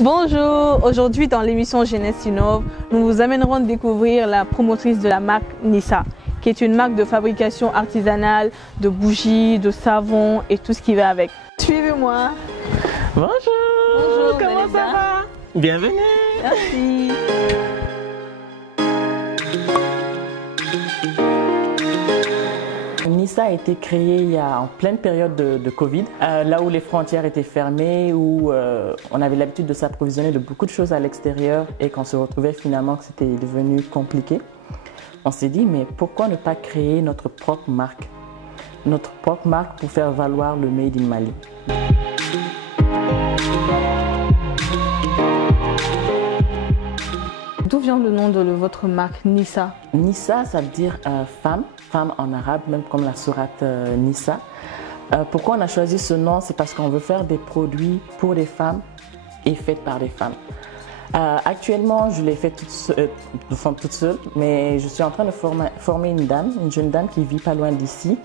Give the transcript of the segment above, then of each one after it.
Bonjour, aujourd'hui dans l'émission Jeunesse Innove, nous vous amènerons découvrir la promotrice de la marque Nissa, qui est une marque de fabrication artisanale de bougies, de savons et tout ce qui va avec. Suivez-moi. Bonjour. Bonjour, comment ça va? Bienvenue. Merci. Nissa a été créé en pleine période de Covid, là où les frontières étaient fermées, où on avait l'habitude de s'approvisionner de beaucoup de choses à l'extérieur et qu'on se retrouvait finalement que c'était devenu compliqué. On s'est dit, mais pourquoi ne pas créer notre propre marque? Notre propre marque pour faire valoir le Made in Mali. D'où vient le nom de votre marque Nissa? Nissa, ça veut dire femme, femme en arabe, même comme la sourate Nissa. Pourquoi on a choisi ce nom? C'est parce qu'on veut faire des produits pour les femmes et faits par des femmes. Actuellement, je l'ai fait toute seule, mais je suis en train de former une jeune dame qui vit pas loin d'ici,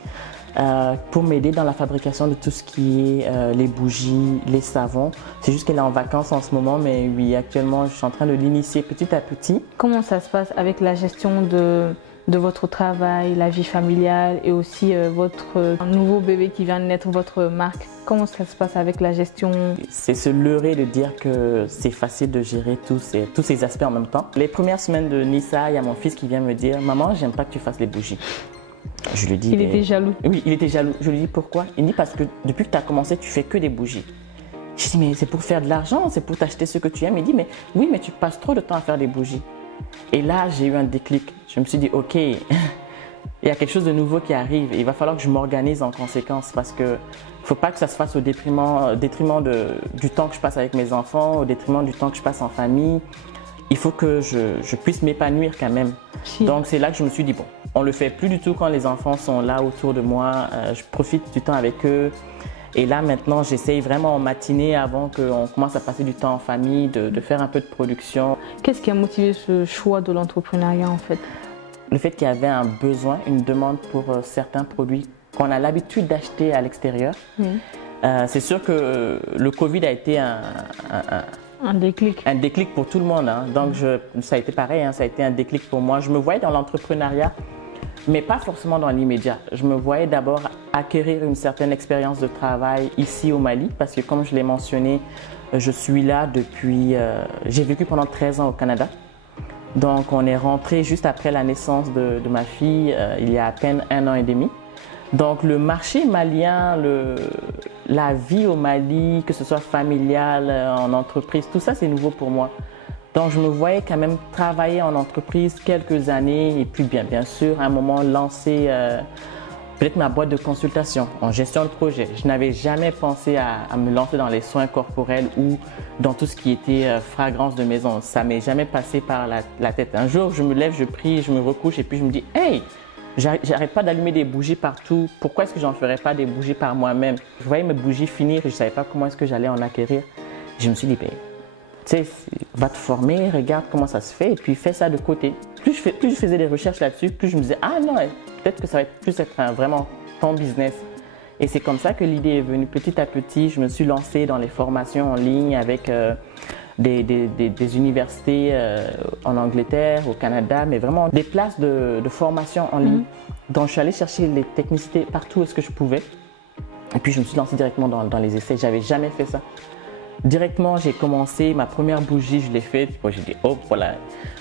pour m'aider dans la fabrication de tout ce qui est les bougies, les savons. C'est juste qu'elle est en vacances en ce moment, mais oui, actuellement, je suis en train de l'initier petit à petit. Comment ça se passe avec la gestion de votre travail, la vie familiale et aussi votre nouveau bébé qui vient de naître, votre marque? Comment ça se passe avec la gestion? C'est se leurrer de dire que c'est facile de gérer tous ces aspects en même temps. Les premières semaines de Nissa, il y a mon fils qui vient me dire « Maman, j'aime pas que tu fasses les bougies ». Je lui dis, il était jaloux. Oui, il était jaloux. Je lui dis pourquoi? Il me dit parce que depuis que tu as commencé, tu fais que des bougies. Je dis mais c'est pour faire de l'argent, c'est pour t'acheter ce que tu aimes. Il dit mais oui, mais tu passes trop de temps à faire des bougies. Et là, j'ai eu un déclic. Je me suis dit ok, il y a quelque chose de nouveau qui arrive et il va falloir que je m'organise en conséquence parce que faut pas que ça se fasse au détriment du temps que je passe avec mes enfants, au détriment du temps que je passe en famille. Il faut que je puisse m'épanouir quand même. Si. Donc c'est là que je me suis dit bon, on le fait plus du tout quand les enfants sont là autour de moi. Je profite du temps avec eux. Et là maintenant, j'essaye vraiment en matinée avant qu'on commence à passer du temps en famille, de faire un peu de production. Qu'est-ce qui a motivé ce choix de l'entrepreneuriat en fait? Le fait qu'il y avait un besoin, une demande pour certains produits qu'on a l'habitude d'acheter à l'extérieur. C'est sûr que le Covid a été un déclic pour tout le monde. Hein. Donc, ça a été pareil, hein, ça a été un déclic pour moi. Je me voyais dans l'entrepreneuriat, mais pas forcément dans l'immédiat. Je me voyais d'abord acquérir une certaine expérience de travail ici au Mali, parce que comme je l'ai mentionné, je suis là depuis... j'ai vécu pendant 13 ans au Canada. Donc, on est rentré juste après la naissance de ma fille, il y a à peine 1 an et demi. Donc le marché malien, la vie au Mali, que ce soit familiale, en entreprise, tout ça c'est nouveau pour moi. Donc je me voyais quand même travailler en entreprise quelques années et puis bien sûr à un moment lancer peut-être ma boîte de consultation en gestion de projet. Je n'avais jamais pensé à me lancer dans les soins corporels ou dans tout ce qui était fragrance de maison. Ça m'est jamais passé par la tête. Un jour je me lève, je prie, je me recouche et puis je me dis « Hey !» J'arrête pas d'allumer des bougies partout. Pourquoi est-ce que j'en ferais pas des bougies par moi-même? Je voyais mes bougies finir et je savais pas comment est-ce que j'allais en acquérir. Je me suis dit, ben, tu sais, va te former, regarde comment ça se fait et puis fais ça de côté. Plus je faisais des recherches là-dessus, plus je me disais, ah non, peut-être que ça va être vraiment ton business. Et c'est comme ça que l'idée est venue. Petit à petit, je me suis lancée dans les formations en ligne avec des universités en Angleterre, au Canada, mais vraiment des places de formation en ligne. Donc je suis allée chercher les technicités partout où est-ce que je pouvais. Et puis je me suis lancée directement dans les essais. J'avais jamais fait ça. Directement, j'ai commencé, ma première bougie, je l'ai faite. Bon, j'ai dit, oh voilà,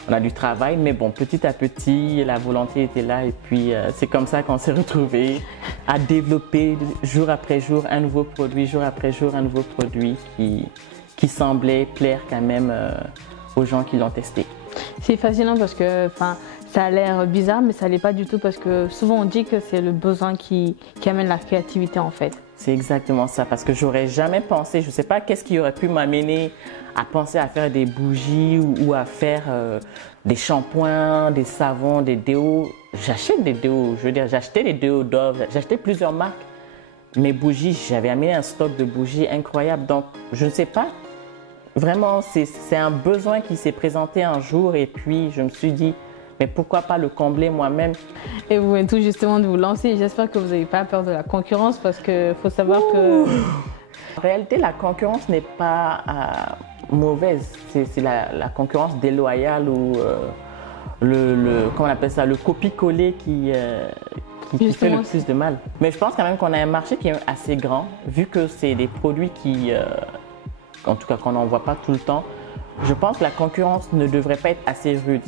on a du travail, mais bon, petit à petit, la volonté était là. Et puis c'est comme ça qu'on s'est retrouvés à développer jour après jour un nouveau produit, jour après jour un nouveau produit qui semblait plaire quand même aux gens qui l'ont testé. C'est fascinant parce que ça a l'air bizarre, mais ça l'est pas du tout parce que souvent on dit que c'est le besoin qui amène la créativité en fait. C'est exactement ça, parce que j'aurais jamais pensé, je ne sais pas qu'est-ce qui aurait pu m'amener à penser à faire des bougies ou à faire des shampoings, des savons, des déos. J'achète des déos, je veux dire, j'achetais des déos Dove, j'achetais plusieurs marques. Mes bougies, j'avais amené un stock de bougies incroyable, donc je ne sais pas. Vraiment, c'est un besoin qui s'est présenté un jour et puis je me suis dit, mais pourquoi pas le combler moi-même? Et vous venez tout justement de vous lancer. J'espère que vous n'avez pas peur de la concurrence parce qu'il faut savoir que... En réalité, la concurrence n'est pas mauvaise. C'est la concurrence déloyale ou comment on appelle ça, le copie-coller qui fait le plus de mal. Mais je pense quand même qu'on a un marché qui est assez grand, vu que c'est des produits qui, en tout cas qu'on n'en voit pas tout le temps. Je pense que la concurrence ne devrait pas être assez rude.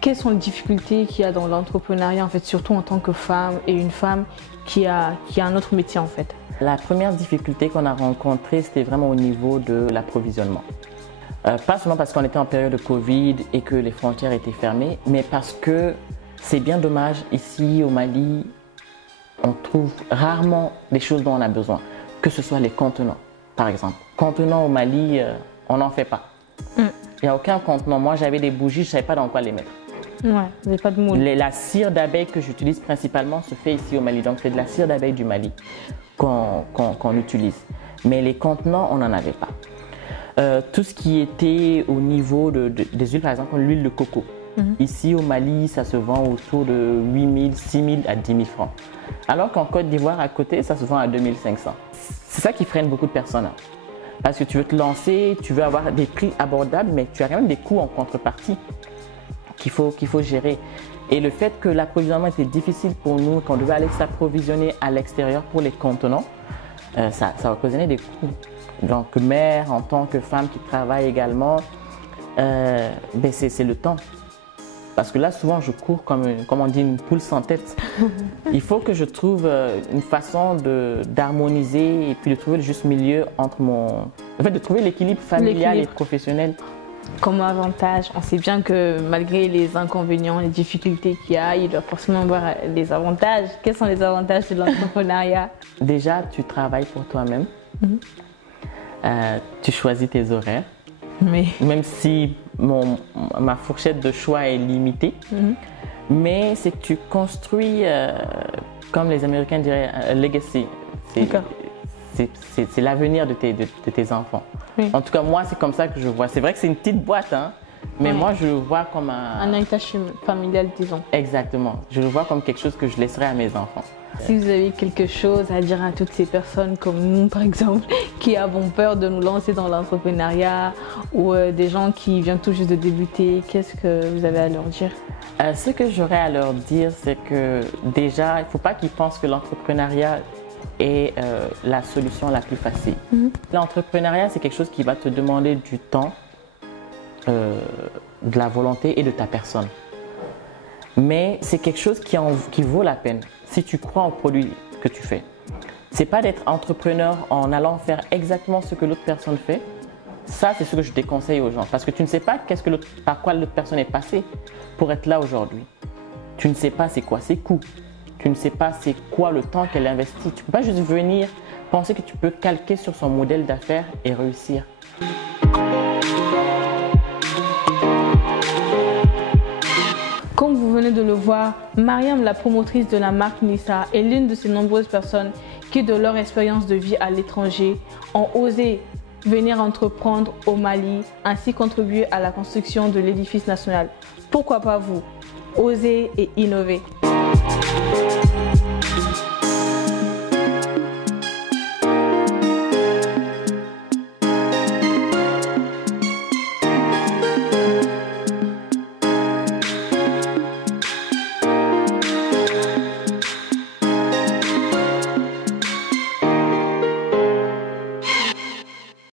Quelles sont les difficultés qu'il y a dans l'entrepreneuriat, en fait, surtout en tant que femme et une femme qui a un autre métier, en fait? La première difficulté qu'on a rencontrée, c'était vraiment au niveau de l'approvisionnement. Pas seulement parce qu'on était en période de Covid et que les frontières étaient fermées, mais parce que c'est bien dommage, ici au Mali, on trouve rarement les choses dont on a besoin, que ce soit les contenants, par exemple. Contenants au Mali, on n'en fait pas. Il n'y a aucun contenant. Moi, j'avais des bougies, je ne savais pas dans quoi les mettre. Ouais, vous n'avez pas de moule. La cire d'abeille que j'utilise principalement se fait ici au Mali. Donc, c'est de la cire d'abeille du Mali qu'on utilise. Mais les contenants, on n'en avait pas. Tout ce qui était au niveau des huiles, par exemple, l'huile de coco. Ici au Mali, ça se vend autour de 8 000, 6 000 à 10 000 francs. Alors qu'en Côte d'Ivoire, à côté, ça se vend à 2 500. C'est ça qui freine beaucoup de personnes. Parce que tu veux te lancer, tu veux avoir des prix abordables, mais tu as quand même des coûts en contrepartie qu'il faut gérer. Et le fait que l'approvisionnement était difficile pour nous, qu'on devait aller s'approvisionner à l'extérieur pour les contenants, ça occasionnait des coûts. Donc, mère, en tant que femme qui travaille également, c'est le temps. Parce que là, souvent, je cours comme on dit, une poule sans tête. Il faut que je trouve une façon d'harmoniser et puis de trouver le juste milieu entre de trouver l'équilibre familial et professionnel. Comme avantage, on sait bien que malgré les inconvénients, les difficultés qu'il y a, il doit forcément avoir des avantages. Quels sont les avantages de l'entrepreneuriat? Déjà, tu travailles pour toi-même. Tu choisis tes horaires. Mais... Même si ma fourchette de choix est limitée, mais c'est que tu construis, comme les Américains diraient, un legacy. C'est l'avenir de tes enfants. Oui. En tout cas, moi, c'est comme ça que je vois. C'est vrai que c'est une petite boîte, hein, mais moi, je le vois comme un héritage familial, disons. Exactement. Je le vois comme quelque chose que je laisserai à mes enfants. Si vous avez quelque chose à dire à toutes ces personnes comme nous, par exemple, qui avons peur de nous lancer dans l'entrepreneuriat ou des gens qui viennent tout juste de débuter, qu'est-ce que vous avez à leur dire? Ce que j'aurais à leur dire, c'est que déjà, il ne faut pas qu'ils pensent que l'entrepreneuriat est la solution la plus facile. L'entrepreneuriat, c'est quelque chose qui va te demander du temps, de la volonté et de ta personne. Mais c'est quelque chose qui vaut la peine si tu crois au produit que tu fais. C'est pas d'être entrepreneur en allant faire exactement ce que l'autre personne fait. Ça, c'est ce que je déconseille aux gens. Parce que tu ne sais pas par quoi l'autre personne est passée pour être là aujourd'hui. Tu ne sais pas c'est quoi ses coûts. Tu ne sais pas c'est quoi le temps qu'elle investit. Tu ne peux pas juste venir penser que tu peux calquer sur son modèle d'affaires et réussir. Comme vous venez de le voir, Mariam, la promotrice de la marque Nissa, est l'une de ces nombreuses personnes qui, de leur expérience de vie à l'étranger, ont osé venir entreprendre au Mali, ainsi contribuer à la construction de l'édifice national. Pourquoi pas vous? Osez et innovez.